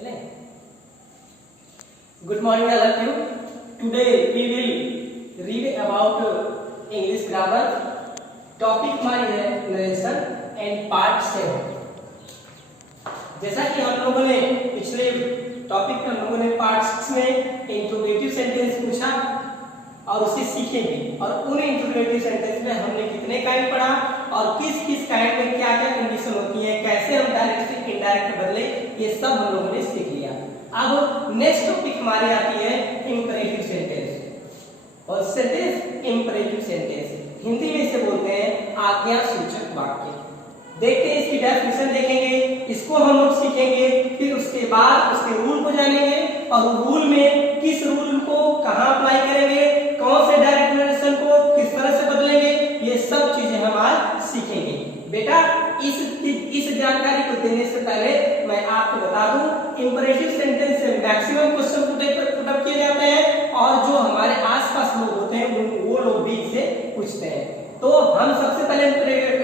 चले। Good morning all of you. Today we will read about English grammar. Topic my narration and part 7. जैसा कि हम लोगों ने पिछले टॉपिक में हम लोगों ने पार्ट 6 में इंट्रोगेटिव सेंटेंस पूछा और उसे सीखेंगे और उन इंट्रोगेटिव सेंटेंस में हमने कितने काइंड पढ़ा और किस किस काइंड में क्या क्या कंडीशन होती है, कैसे हम डायरेक्ट से इनडायरेक्ट बदले, ये सब हम लोगों ने सीख लिया। अब नेक्स्ट टॉपिक हमारी आती है इंपरेटिव सेंटेंस। और सेंटेंस इंपरेटिव सेंटेंस हिंदी में इसे बोलते हैं आज्ञा सूचक वाक्य। देखते हैं इसकी डेफिनेशन देखेंगे, इसको हम लोग सीखेंगे, फिर उसके बाद उसके रूल को जानेंगे और रूल में किस रूल को कहां अप्लाई करेंगे, कौन से डायरेक्ट नरेशन को किस तरह से बदलेंगे, ये सब चीजें हम आज सीखेंगे। बेटा इस जानकारी को देने से पहले मैं आपको बता दूं इंपरेटिव सेंटेंस से मैक्सिमम क्वेश्चन पुटअप किए जाते हैं और जो हमारे आसपास लोग होते हैं वो लोग भी इसे पूछते हैं। तो हम सबसे पहले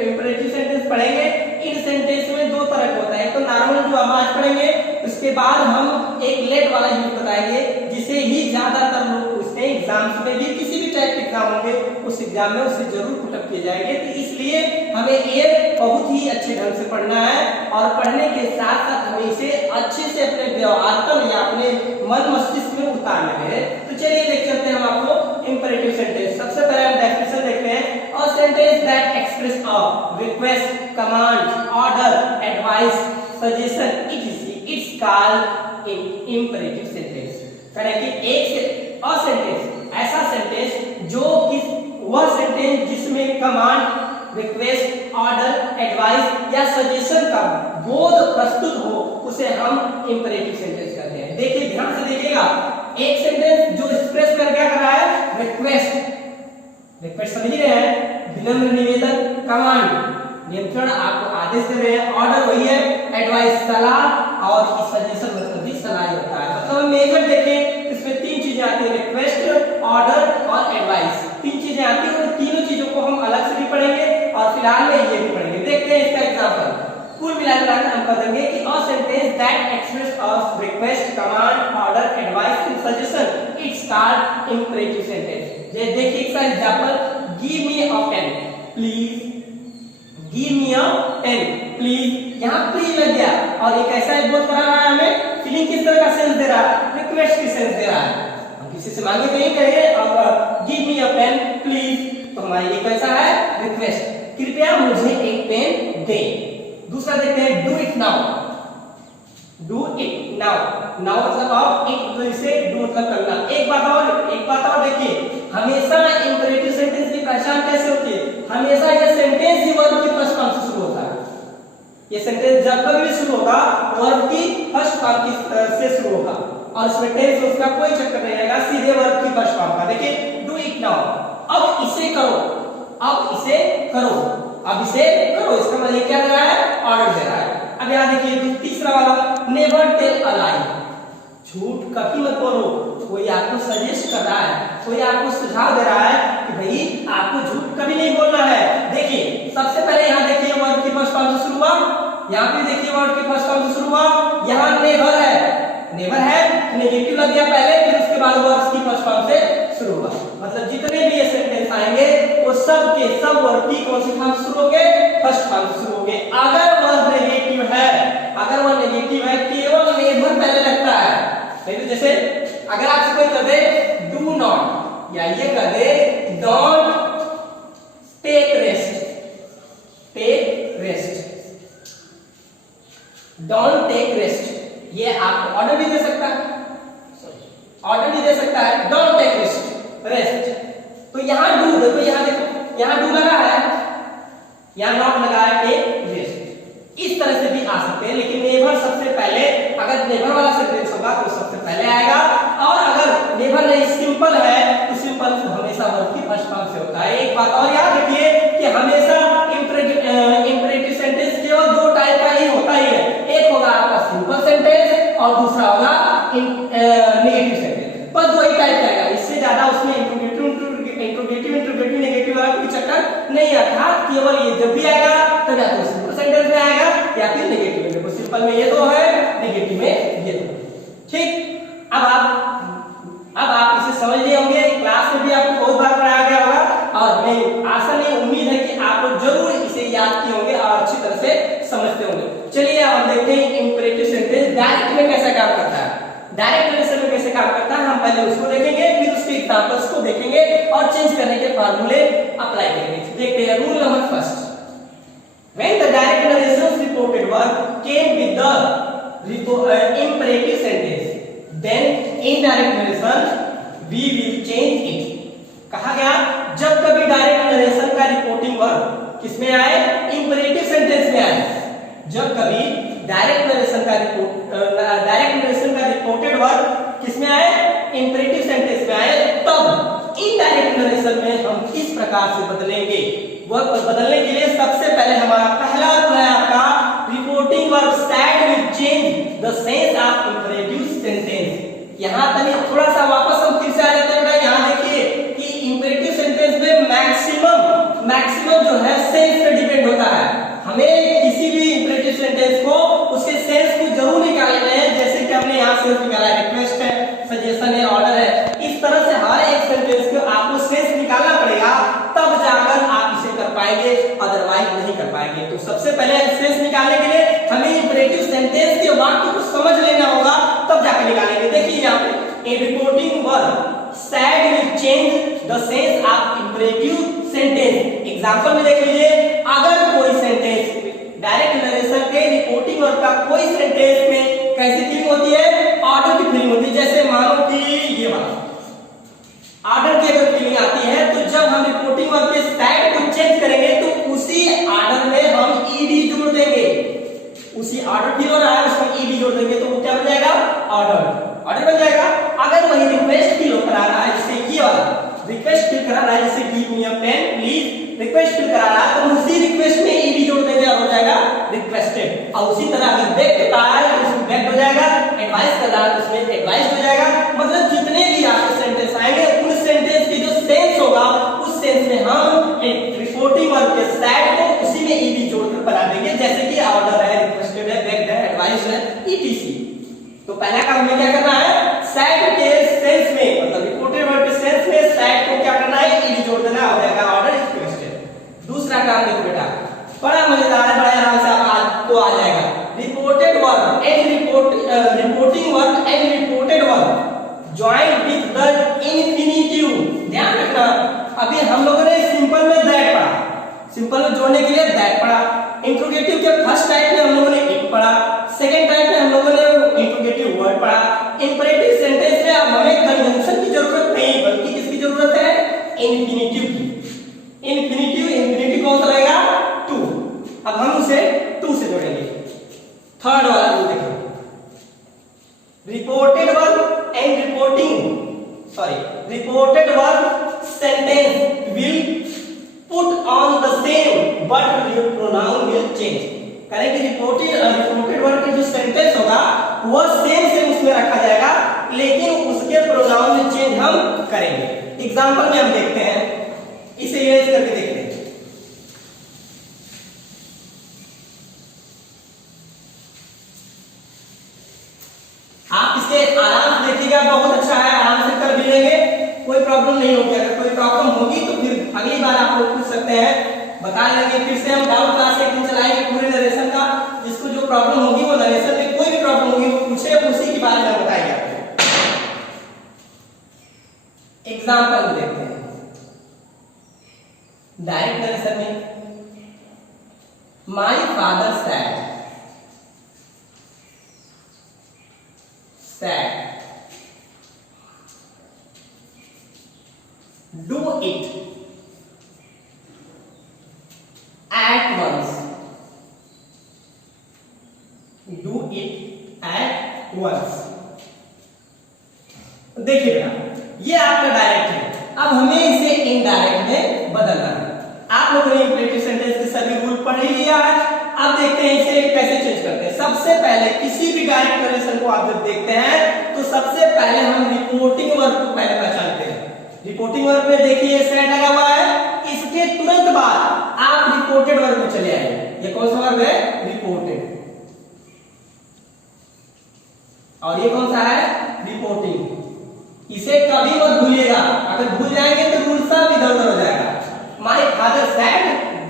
इंपरेटिव सेंटेंस पढ़ेंगे। इन सेंटेंस में दो तरह का होता है, तो नॉर्मल जो हम आज पढ़ेंगे, उसके बाद हम एक लेट वाला यूज बताएंगे जिसे ही ज्यादातर लोग पूछते हैं एग्जाम्स में भी, किसी भी टाइप के एग्जाम होंगे उस एग्जाम में उसे जरूर पुटअप किए जाएंगे। तो इसलिए हमें ये बहुत ही अच्छे ढंग से पढ़ना है और पढ़ने के साथ साथ हमें इसे अच्छे से अपने व्यवहार या अपने मन मस्तिष्क में उतारना है। तो चलिए देख चलते हैं हम आपको इंपरेटिव सेंटेंस। सबसे पहले हम डेफिनेशन देखते हैं। A sentence that express a request, command, order, advice, suggestion, etc. It's called imperative sentence। करें कि एक से a sentence ऐसा सेंटेंस जो वह सेंटेंस जिसमें कमांड, रिक्वेस्ट, ऑर्डर, एडवाइस या सजेशन का बोध प्रस्तुत हो उसे हम इंपरेटिव सेंटेंस कहते हैं। देखिए ध्यान से देखिएगा, एक सेंटेंस जो एक्सप्रेस कर क्या कर रहा है, रिक्वेस्ट समझ रहे हैं, विनम्र निवेदन, कमांड नियंत्रण आपको आदेश दे रहे हैं, ऑर्डर वही है, एडवाइस सलाह और सजेशन मतलब भी सलाह होता है। मतलब हम मेजर देखें इसमें तीन चीजें आती है, रिक्वेस्ट, ऑर्डर और एडवाइस। तीन चीजें आती है और तीनों चीजों को हम अलग से भी पढ़ेंगे और फिलहाल में ये भी पढ़ेंगे। देखते हैं इसका एग्जांपल। कुल मिलाकर हम कह देंगे कि a sentence that expresses a request, command, order, advice and suggestion it's called imperative sentence। ये देखिए इसका example, give me a pen please, give me a pen please। यहाँ प्लीज लग गया और ये कैसा है, बोल करा रहा है हमें, फीलिंग किस तरह का सेंस दे रहा है, रिक्वेस्ट की सेंस दे रहा है। हम किसी से मांगे तो नहीं कहेंगे अब give me a pen please, तो हमारा ये कैसा है, रिक्वेस्ट, कृपया मुझे एक पेन दे। दूसरा देखते हैं do it now, do it now, now मतलब आप एक इसे डू मतलब करना। एक बात और देखिए, हमेशा इंपरेटिव सेंटेंस की पहचान कैसे होती है, हमेशा ये सेंटेंस ही वर्ब की फर्स्ट फॉर्म से शुरू होता है। ये सेंटेंस जब कभी भी शुरू होगा वर्ब की फर्स्ट फॉर्म से शुरू होगा और इसमें टेंस उसका कोई चक्कर नहीं रहेगा, सीधे वर्ब की फर्स्ट फॉर्म का। देखिए डू इट नाउ, अब इसे करो, अब इसे करो, अब इसे करो, इसका मतलब क्या दे रहा है, ऑर्डर दे रहा है। अब यहाँ देखिए तीसरा वाला, नेवर टेल अ लाई, झूठ कभी मत बोलो। कोई आपको सजेस्ट कर रहा है, कोई आपको सुझाव दे रहा है कि भाई आपको झूठ कभी नहीं बोलना है। देखिए सबसे पहले यहाँ देखिए वर्ड की फर्स्ट फॉर्म से शुरू हुआ, यहाँ पे देखिए वर्ड की फर्स्ट फॉर्म से शुरू हुआ, यहाँ नेवर है, नेवर है नेगेटिव लग गया पहले, फिर उसके बाद वर्ड की फर्स्ट फॉर्म से शुरू हुआ। मतलब जितने भी ये सेंटेंस आएंगे वो सब के सब वर्ड की कौन सी फॉर्म से शुरू होंगे, फर्स्ट फॉर्म से शुरू होंगे। अगर वह नेगेटिव है, अगर वह नेगेटिव है, केवल नेवर पहले लगता है। नहीं तो जैसे अगर आपसे कोई कह दे डू नॉट या ये कह दे don't take rest, take rest, don't take rest, ये आपको ऑर्डर भी दे सकता है, ऑर्डर भी दे सकता है, डोंट टेक रेस्ट, रेस्ट। तो यहाँ डू देखो, यहाँ देखो, यहाँ डू लगा है, यहाँ नॉट लगा है, टेक रेस्ट। इस तरह से भी आ सकते हैं, लेकिन नेवर सबसे पहले, अगर नेवर वाला सेंटेंस होगा तो सबसे पहले आएगा, और अगर नेवर नहीं सिंपल है तो सिंपल हमेशा वर्ब की फर्स्ट फॉर्म से होता है। एक बात और याद रखिए कि हमेशा इंपरेटिव सेंटेंस केवल दो टाइप का ही होता ही है, एक होगा आपका सिंपल सेंटेंस और दूसरा होगा नेगेटिव सेंटेंस, बस दो ही टाइप का आएगा। इससे ज्यादा उसमें इंट्रोगेटिव नेगेटिव वाला कोई चक्कर नहीं आता, केवल ये जब भी आएगा तब या तो सिंपल सेंटेंस में आएगा या फिर नेगेटिव में। सिंपल में ये दो है, नेगेटिव में ये दो। डायरेक्ट नरेशन में कैसे काम करता है हम पहले उसको देखेंगे, फिर उसके एग्जांपल्स को देखेंगे और चेंज करने के फार्मूले अप्लाई करेंगे। देखते हैं rule number first, when the direct narration's reported work came with the imperative sentence, then indirect narration we will change it। कहा गया जब कभी डायरेक्ट नरेशन का रिपोर्टिंग वर्क किसमें आए, इंपरेटिव सेंटेंस में आए। जब कभी डायरेक्ट नरेशन का रिपोर्टेड वर्क किसमें आए, इंपरेटिव सेंटेंस में आए, तब इनडायरेक्ट नरेशन में हम किस प्रकार से बदलेंगे। वर्क बदलने के लिए सबसे पहले हमारा पहला रूल है आपका, reporting work side will change the sense of imperative sentence. यहां तक थोड़ा सा वापस हम फिर से आ जाते हैं बेटा, यहां देखिए कि इंपरेटिव सेंटेंस में मैक्सिमम जो है सेंस पे डिपेंड होता है। हमें किसी भी इंपरेटिव सेंटेंस को उसके सेंस को जरूर निकालना है, जैसे कि हमने यहां सेंस निकाला है, रिक्वेस्ट है, सजेशन है, ऑर्डर है। इस तरह से हर एक सेंटेंस को आपको सेंस निकालना पड़ेगा, तब जाकर आप इसे कर पाएंगे, अदरवाइज नहीं कर पाएंगे। तो सबसे पहले सेंस निकालने के लिए हमें इंपरेटिव सेंटेंस के वाक्य को समझ लेना होगा, तब जाकर निकालेंगे। देखिए यहाँ पे a reporting verb said will change the sense of imperative sentence। Example में देख लीजिए, अगर कोई सेंटेंस डायरेक्ट नरेशन के रिपोर्टिंग वर्क का कोई सेंटेंस में कैसी फीलिंग होती है, ऑर्डर की फीलिंग होती है। जैसे मानो कि ये वाला ऑर्डर की अगर फीलिंग आती है, तो जब हम रिपोर्टिंग वर्क के साइड को चेंज करेंगे तो उसी ऑर्डर में हम ईडी जोड़ देंगे। उसी ऑर्डर फील हो रहा है उसमें ईडी जोड़ देंगे तो वो क्या बन जाएगा, ऑर्डर बन जाएगा। अगर वही रिक्वेस्ट फील करा रहा है, जैसे ये वाला रिक्वेस्ट फील करा रहा है, जैसे give me a pen please, request feel करा रहा है, तो उसी रिक्वेस्ट में ईडी जोड़ देंगे और हो जाएगा रिक्वेस्टेड। और उसी तरह अगर बेग करता है तो उसमें बेग हो जाएगा, एडवाइस कर रहा है तो उसमें एडवाइस हो जाएगा। मतलब जितने भी आपके सेंटेंस आएंगे उन सेंटेंस की जो सेंस होगा, उस सेंस में हम रिपोर्टिंग वर्क के साइड को उसी में ईडी जोड़कर बना देंगे, जैसे कि ऑर्डर है, रिक्वेस्टेड है, बेग है, एडवाइस है, ईटीसी। तो पहला काम हमें क्या करना है, साइड के सेंस में, मतलब रिपोर्टेड वर्ड के सेंस में साइड को क्या करना है, ईडी जोड़ देना, हो जाएगा ऑर्डर रिक्वेस्टेड। दूसरा काम देखो बेटा, बड़ा मजेदार है, बड़ा आराम से आपको आ जाएगा। Reported work and reporting work and reported work joint with the infinitive. ध्यान रखना, अभी हम लोगों ने सिंपल में दैट पढ़ा, सिंपल में जोड़ने के लिए दैट पढ़ा। इंट्रोगेटिव के फर्स्ट टाइप में हम लोगों ने इट पढ़ा, सेकंड टाइप में हम लोगों ने इंट्रोगेटिव वर्ड पढ़ा। इंपरेटिव सेंटेंस में अब हमें कंजंक्शन की जरूरत नहीं, बल्कि किसकी जरूरत है, इंफिनिटिव की। इंफिनिटिव कौन सा रहेगा, टू। अब हम उसे टू से जोड़ेंगे। थर्ड वाला रूल देखो, reported work and reported work sentence will put on the same but pronoun will change. करेंगे रिपोर्टेड वर्ड के जो सेंटेंस होगा वह सेम उसमें रखा जाएगा, लेकिन उसके प्रोनाउन में चेंज हम करेंगे। एग्जांपल में हम देखते हैं, इसे इरेज करके देखते हैं। आप इसे आराम से देखिएगा, बहुत अच्छा है, आराम से कर भी लेंगे, कोई प्रॉब्लम नहीं होगी। अगर कोई प्रॉब्लम होगी तो फिर अगली बार आप लोग पूछ सकते हैं, बता लेंगे। फिर से हम डाउट क्लास एक दिन चलाएंगे पूरे नरेशन का, जिसको जो प्रॉब्लम होगी वो नरेशन में कोई भी प्रॉब्लम होगी वो पूछे, उसी के बारे में बताएंगे आपको। एग्जांपल देखते हैं डायरेक्ट नरेशन में, my father sad do it at once, do it at once। देखिए बेटा, ये आपका डायरेक्ट है, अब हमें इसे इनडायरेक्ट में बदलना है। आप लोगों ने इंपरेटिव सेंटेंस के सभी रूल पढ़ ही लिया है, अब देखते हैं इसे कैसे चेंज करते हैं। सबसे पहले किसी भी डायरेक्ट नरेशन को आप जब देखते हैं तो सबसे पहले हम रिपोर्टिंग वर्ब को पहले पहचानते हैं। रिपोर्टिंग वर्ब में देखिए सेट लगा हुआ है, इसके तुरंत बाद आप रिपोर्टेड वर्ब में चले आए। ये कौन सा वर्ब है, रिपोर्टेड, और ये कौन सा है, रिपोर्टिंग। इसे कभी मत भूलिएगा, अगर भूल जाएंगे तो रूल सब इधर-उधर हो जाएगा। My father said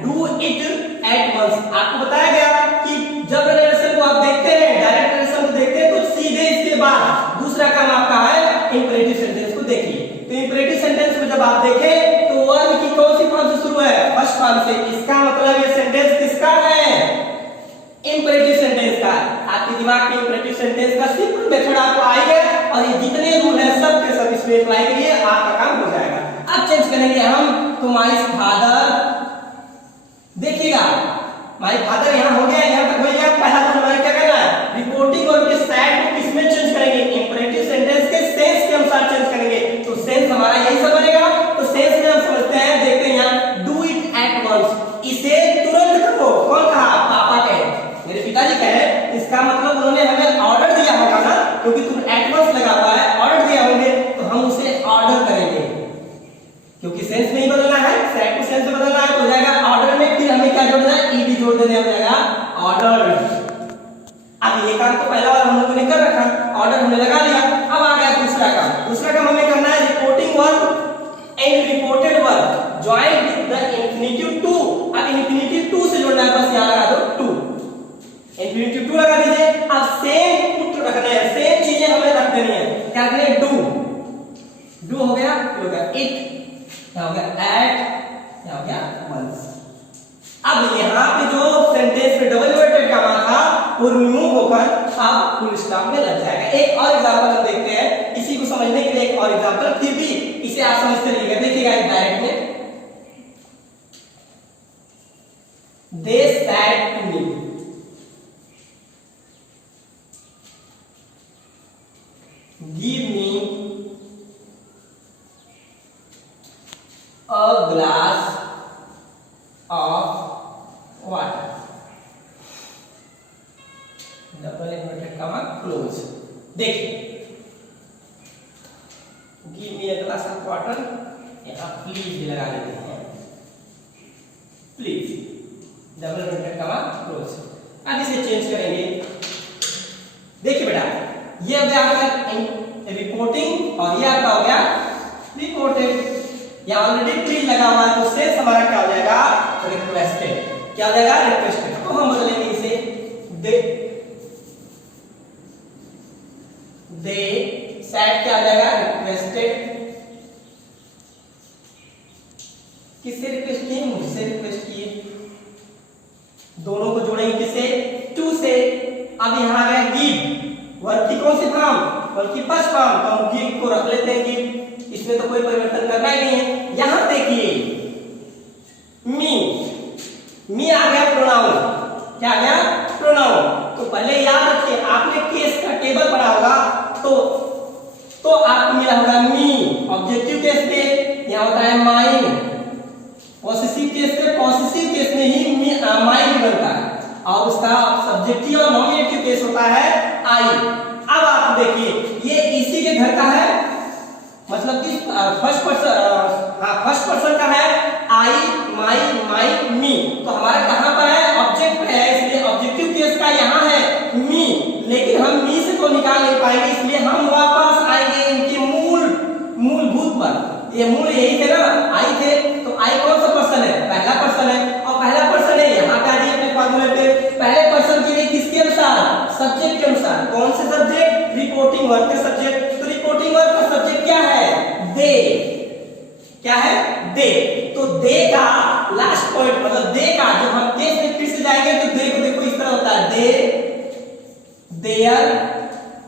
do it at once. आपको बताया गया कि जब नरेशन को आप देखते हैं, डायरेक्ट नरेशन को देखते हैं, तो सीधे इसके बाद दूसरा सेंटेंस का सिंपल मेथड आपको आ गया और ये जितने रूल है सब के सब इसमें अप्लाई करिए, आपका काम हो जाएगा। अब चेंज करेंगे हम तो माय फादर, देखिएगा माय फादर यहाँ हो गया, यहाँ तक हो गया। पहला रूल हमारा क्या करना है, रिपोर्टिंग और के सैड को किसमें चेंज करेंगे, इंपरेटिव सेंटेंस के सेंस के अनुसार चेंज करेंगे। तो सेंस हमारा यही सब बनेगा। तो सेंस में हम समझते हैं, देखते हैं यहाँ डू इट एट वंस, इसे तुरंत करो। कौन कहा, पापा कहे, मेरे पिताजी कहे। इसका मतलब उन्होंने हमें ऑर्डर दिया होगा ना, क्योंकि तुम एट वंस लगा हुआ है, ऑर्डर दिया होंगे तो हम उसे ऑर्डर करेंगे, क्योंकि सेंस नहीं बदलना है, सैड को सेंस में बदलना है। तो हो जाएगा ऑर्डर में, फिर हमें क्या जोड़ना है, ईडी जोड़ देने, हो जाएगा ऑर्डर। अब ये काम तो पहला वाला हम लोगों ने कर रखा, ऑर्डर हमने लगा लिया। अब आ गया दूसरा काम। दूसरा काम हमें करना है reporting verb and reported verb join with the infinitive to. अब इंफिनिटिव टू से जोड़ना है, बस यहां लगा दो टू, इंफिनिटिव टू लगा दीजिए। अब सेम पुट रखना है, सेम चीजें हमें रख देनी है। क्या करना है, डू, डू हो गया, हो गया इट, क्या हो गया एट, क्या हो गया वंस। अब यहाँ पे जो सेंटेंस में डबल इन्वर्टेड कॉमा था वो रिमूव होकर अब फुल स्टॉप में लग जाएगा। एक और एग्जांपल हम देखते हैं इसी को समझने के लिए, एक और एग्जांपल, फिर भी इसे आप समझते रहिएगा। देखिएगा डायरेक्ट में, they said to me, give me a glass of water, double inverted comma close. देखिए give me a glass of water, यहां प्लीज लगा देते हैं, please, double inverted comma close. अब इसे चेंज करेंगे। देखिए बेटा, ये हो गया आपका रिपोर्टिंग और ये आपका हो गया रिपोर्टेड। यहाँ ऑलरेडी प्लीज लगा हुआ है, तो सेंस हमारा क्या हो जाएगा, रिक्वेस्टेड। क्या हो जाएगा, रिक्वेस्टेड। तो हम बदलेंगे इसे, दे सैड क्या हो जाएगा, रिक्वेस्टेड। किससे रिक्वेस्ट किए, मुझसे रिक्वेस्ट किए। दोनों को जोड़ेंगे किससे, टू से। अब यहाँ आ गया गिव, वर्ब की कौन सी फॉर्म, वर्ब की फर्स्ट फॉर्म, तो हम गिव को रख लेते हैं गिव, इसमें तो कोई परिवर्तन करना ही नहीं है। यहां देखिए मी, मी आ गया प्रोनाउन, क्या आ गया प्रोनाउन। तो पहले याद रखिए, आपने केस का टेबल पढ़ा होगा, तो आपको मिला होगा मी। ऑब्जेक्टिव केस पे यहां होता है माइन, पॉसेसिव केस पे, पॉसेसिव केस में ही माइन बनता है, और उसका सब्जेक्टिव और नॉमिनेटिव केस होता है आई। अब आप देखिए ये इसी के घर का है, मतलब कि फर्स्ट पर्सन का है, आई, माई, माई, मी। तो हमारा कहां पर है, ऑब्जेक्ट पे है, इसलिए ऑब्जेक्टिव केस का यहां है मी। लेकिन हम मी से तो निकाल नहीं पाएंगे, इसलिए हम वापस आएंगे इनके मूलभूत पर। ये मूल यही थे ना, आई थे, तो आई कौन सा पर्सन है, पहला पर्सन है, और पहला पर्सन है यहाँ पे आ जाइए अपने फॉर्मूले पे। पहले पर्सन के लिए किसके अनुसार, सब्जेक्ट के अनुसार। कौन से सब्जेक्ट, रिपोर्टिंग वर्ब के सब्जेक्ट। तो रिपोर्टिंग वर्ब का सब्जेक्ट क्या है, दे, क्या है, दे। तो दे का लास्ट पॉइंट, मतलब दे का, जब हम केस में फिर से जाएंगे तो दे को देखो इस तरह होता है, दे, देयर,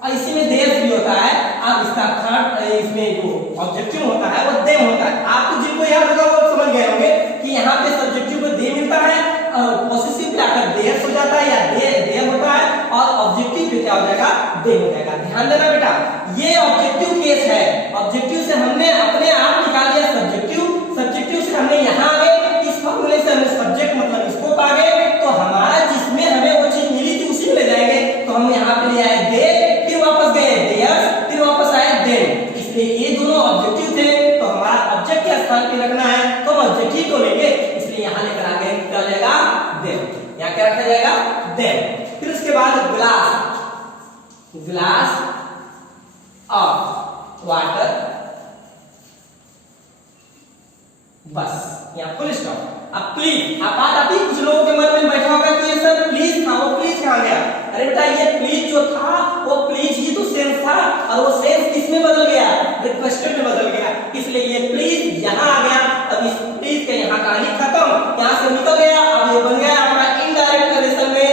और इसी में देयर भी होता है। अब इसका थर्ड, इसमें जो ऑब्जेक्टिव होता है वो देम होता है। आपको जिनको याद होगा वो समझ गए होंगे कि यहाँ पे सब्जेक्टिव को दे मिलता है, और पॉसेसिव पे आकर देयर हो जाता है, या देयर होता है, और ऑब्जेक्टिव पे क्या हो जाएगा, दे हो जाएगा। ध्यान देना बेटा, ये ऑब्जेक्टिव केस है। ऑब्जेक्टिव से हमने अपने आप निकाल दिया सब्जेक्टिव, सब्जेक्टिव से हमने यहाँ आ गए, इस फॉर्मूले से हमने सब्जेक्ट मतलब स्कोप आ गए, तो हमारा जिसमें हमें वो चीज मिली थी उसी में ले जाएंगे। तो हम यहाँ पे ले आए दे, फिर वापस गए देयर, फिर वापस आए देम। इसलिए ये दोनों ऑब्जेक्टिव थे, तो हमारा ऑब्जेक्ट के स्थान पे रखना है, तो हम ऑब्जेक्टिव को लेंगे, इसलिए यहाँ लेकर आ गए, क्या हो जाएगा, देम। यहाँ क्या रखा जाएगा, देम। फिर उसके बाद ग्लास, ग्लास ऑफ वाटर, बस यहाँ फुल स्टॉप। अब प्लीज, अब बात आती है कुछ लोगों के मन में बैठा होगा कि ये सर प्लीज था, वो प्लीज कहाँ गया। अरे बेटा ये प्लीज जो था वो प्लीज ही तो सेंस था, और वो सेंस किसमें बदल गया, रिक्वेस्टेड में बदल गया, इसलिए ये प्लीज यहाँ आ गया। अब इस प्लीज के यहाँ कहानी खत्म, यहाँ से निकल गया। अब ये बन गया हमारा इनडायरेक्ट रिलेशन में,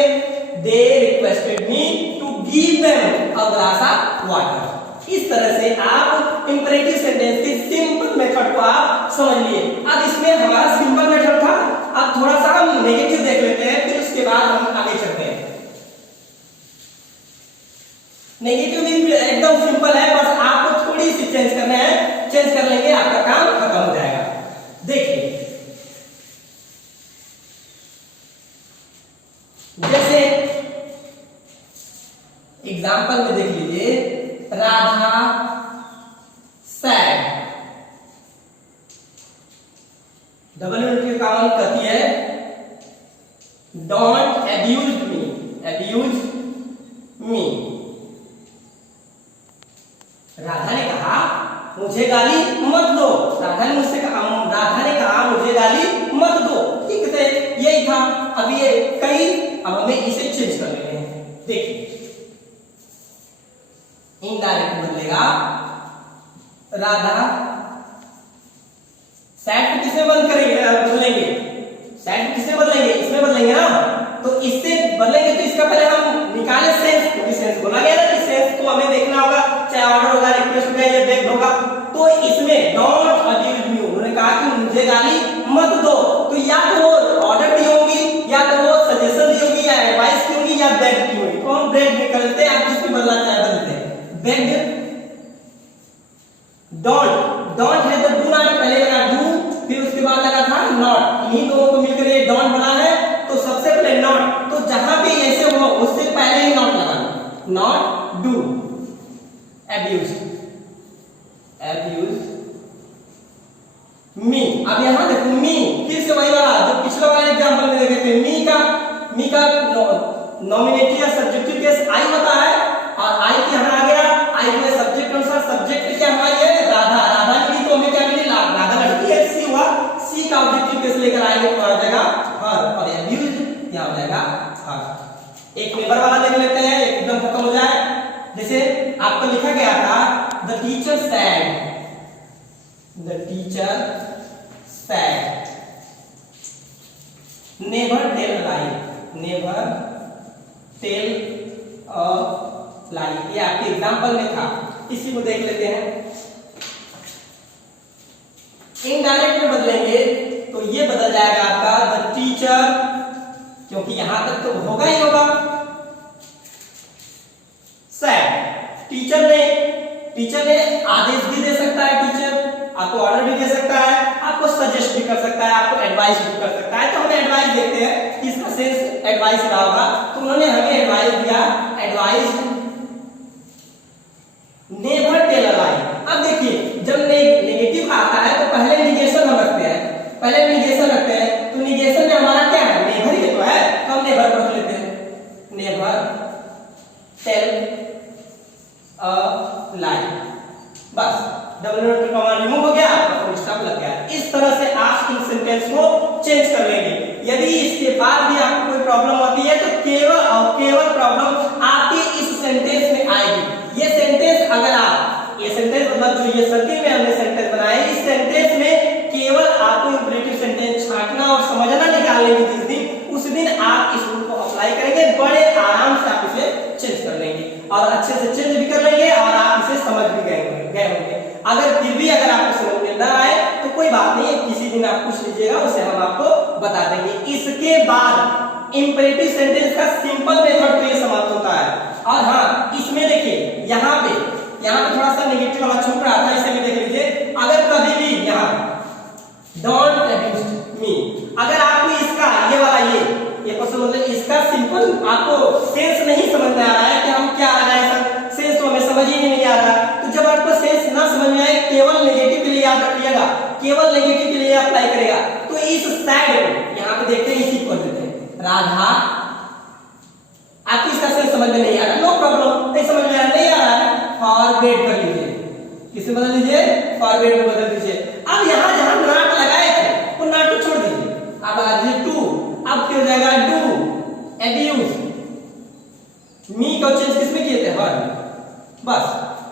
they requested me to give them, a glass of water। इस तरह से आप इंपरेटिव सेंटेंस के सिंपल मेथड को आप समझ लिए। अब इसमें हमारा सिंपल मेथड था, अब थोड़ा सा हम नेगेटिव देख लेते हैं, फिर उसके बाद हम आगे चलते हैं। नेगेटिव भी एकदम सिंपल है, बस आपको थोड़ी सी चेंज करना है, चेंज कर लेंगे आपका काम खत्म हो जाएगा। देखिए जैसे एग्जाम्पल में देख लीजिए, राधा सैड, डबल यूनिट का काम कहती है डोंट एब्यूज मी, एब्यूज मी। राधा ने कहा मुझे गाली मत दो, राधा ने मुझसे कहा, राधा ने कहा मुझे गाली मत दो, ठीक है यही था। अब ये कई, अब हमें इसे चेंज कर लेते हैं। देखिए इनडायरेक्ट बदलेगा, राधा सैड को किसमें बंद करेंगे, बदलेंगे, सैड को किसमें बदलेंगे, इसमें बदलेंगे ना, तो इससे बदलेंगे तो इसका पहले हम निकाले सेंस, क्योंकि सेंस बोला गया ना कि सेंस को हमें देखना होगा, चाहे ऑर्डर होगा, रिक्वेस्ट होगा या बेग होगा। तो इसमें डोंट अब्यूज मी, उन्होंने कहा कि मुझे गाली मत दो, तो या तो वो ऑर्डर दी होगी, या तो वो सजेशन दी होगी, या एडवाइस की होगी, या बेग की होगी। तो हम बेग में करते हैं, आप जिसमें बदलना चाहे बदलते हैं। बेग डोंट, डोंट है तो डू नॉट, पहले लगा डू, फिर उसके बाद लगा था नॉट, इन्हीं दोनों को मिलकर ये डोंट बना है। तो सबसे पहले नॉट, तो जहां भी ऐसे हो उससे पहले ही नॉट लगाना, नॉट डू, एब्यूज, एब्यूज मी। अब यहां देखो मी, फिर से वही वाला जो पिछले वाले एग्जांपल में देखे थे, मी का नॉमिनेटिव या सब्जेक्टिव केस आई होता है, और आई के यहां आ गया, आई के सब्जेक्ट अनुसार सब्जेक्ट क्या हमारी है राधा, राधा की तो हमें क्या मिली, राधा लड़की है, सी हुआ, सी का ऑब्जेक्टिव केस लेकर आएंगे तो आ जाएगा हर, और एब्यूज यहां हो जाएगा हर। एक नेबर वाला देख लेते हैं, एकदम खत्म हो जाए। जैसे आपको लिखा गया था the teacher said, the teacher said, never tell a lie, never tell a lie, ये आपके एग्जांपल में था, इसी को देख लेते हैं। इनडायरेक्ट में बदलेंगे तो ये बदल जाएगा आपका द टीचर, क्योंकि यहां तक तो होगा ही होगा, सैड, टीचर ने आदेश भी दे सकता है, टीचर आपको ऑर्डर भी दे सकता है, आपको सजेस्ट भी कर सकता है, आपको एडवाइस भी कर सकता है। तो हमें एडवाइस देते हैं, इसका सेंस एडवाइस का होगा, तो उन्होंने हमें एडवाइस दिया, एडवाइस नेवर टेल अ लाई। अब देखिए जब नेगेटिव आता है तो पहले निगेशन हम रखते हैं, पहले निगेशन रखते हैं, तो निगेशन में हमारा क्या है, नेवर ही तो है, तो हम नेवर रख लेते हैं, नेवर टेल अ लाई, बस डबल नोट का रिमूव हो गया, फुल स्टॉप लग गया। इस तरह से आप इन सेंटेंस को चेंज कर लेंगे। यदि इसके बाद भी आपको कोई प्रॉब्लम होती है तो केवल और केवल प्रॉब्लम आपके इस सेंटेंस में आएगी। ये सेंटेंस अगर आप, ये सेंटेंस मतलब जो ये सर्किल में हमने सेंटेंस बनाए, इस सेंटेंस में केवल आपको इंपरेटिव सेंटेंस छांटना और समझना निकालने की जिस दिन, उस दिन आप इस रूल को अप्लाई करेंगे, बड़े आराम से आप इसे चेंज कर लेंगे और अच्छे से चेंज भी कर लेंगे और आप इसे समझ भी गए होंगे। अगर फिर भी अगर आपको समझ में ना आए तो कोई बात नहीं, किसी दिन आप पूछ लीजिएगा, उसे हम आपको बता देंगे। इसके बाद इंपरेटिव सेंटेंस का सिंपल मेथड तो ये समाप्त होता है। और हाँ, इसमें देखिए यहाँ पे थोड़ा सा नेगेटिव वाला छूट रहा था, इसे भी देख लीजिए। अगर कभी भी यहाँ डोंट अब्यूज मी, अगर आपको इसका ये वाला ये क्वेश्चन मतलब इसका सिंपल आपको सेंस नहीं समझ में आ रहा है कि हम क्या आ रहा है सर, सेंस तो हमें समझ ही नहीं आ रहा, तो जब आपको सेंस ना समझ में आए, केवल नेगेटिव के लिए याद रखिएगा, केवल नेगेटिव के लिए अप्लाई करेगा। तो इस साइड में यहाँ पे देखते हैं, इसी को देते हैं राधा, आपको इसका सेंस समझ में नहीं आ रहा, नो प्रॉब्लम, नहीं समझ में नहीं आ रहा है, फॉरवर्ड कर लीजिए, किसे बदल दीजिए, फॉरवर्ड में बदल दीजिए। अब यहाँ जहां नॉट लगाए थे वो नॉट को छोड़ दीजिए, अब आ जाइए टू, अब क्या हो जाएगा डू, एब्यूज, मी को चेंज किसमें किए थे, हर। बस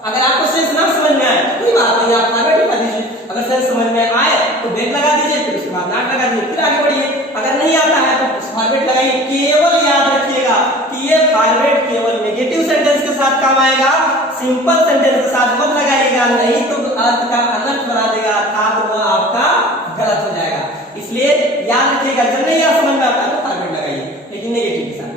अगर आपको सेंस ना समझ में आए तो कोई बात नहीं, आप फॉरवर्ड लगा दीजिए, अगर सेंस समझ में आए तो ब्रेक लगा दीजिए, फिर उसके बाद नॉट लगा दीजिए, फिर आगे बढ़िए। अगर नहीं आता है तो फॉरवर्ड लगाइए। केवल याद रखिएगा कि ये फॉरवर्ड केवल नेगेटिव सेंटेंस के साथ काम आएगा, सिंपल सेंटेंस के साथ मत लगाइएगा, नहीं तो अर्थ का अनर्थ बना देगा, अर्थात वो आपका गलत हो जाएगा। इसलिए याद रखिएगा, जब नहीं याद समझ में आता तो फॉरवर्ड लगाइए, लेकिन नेगेटिव के साथ।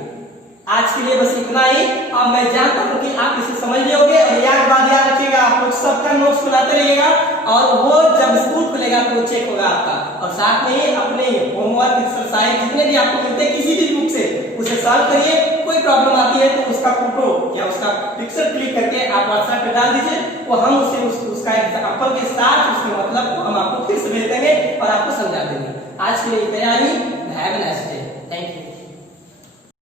आज के लिए बस इतना ही। अब मैं जानता हूं कि आप इसे समझ लियोगे, और याद बात याद रखिएगा, आप लोग सबका नोट्स बनाते रहिएगा, और वो जब स्कूल खुलेगा तो चेक होगा आपका। और साथ में अपने होमवर्क एक्सरसाइज जितने भी आपको मिलते हैं किसी भी बुक से, उसे सॉल्व करिए। कोई प्रॉब्लम आती है तो उसका फोटो या उसका पिक्चर क्लिक करके आप व्हाट्सएप पे डाल दीजिए, वो हम उसे उसका एग्जांपल के साथ उसके मतलब को हम आपको फिर से भेज देंगे और आपको समझा देंगे। आज के लिए इतना ही। Have a nice day. Thank you.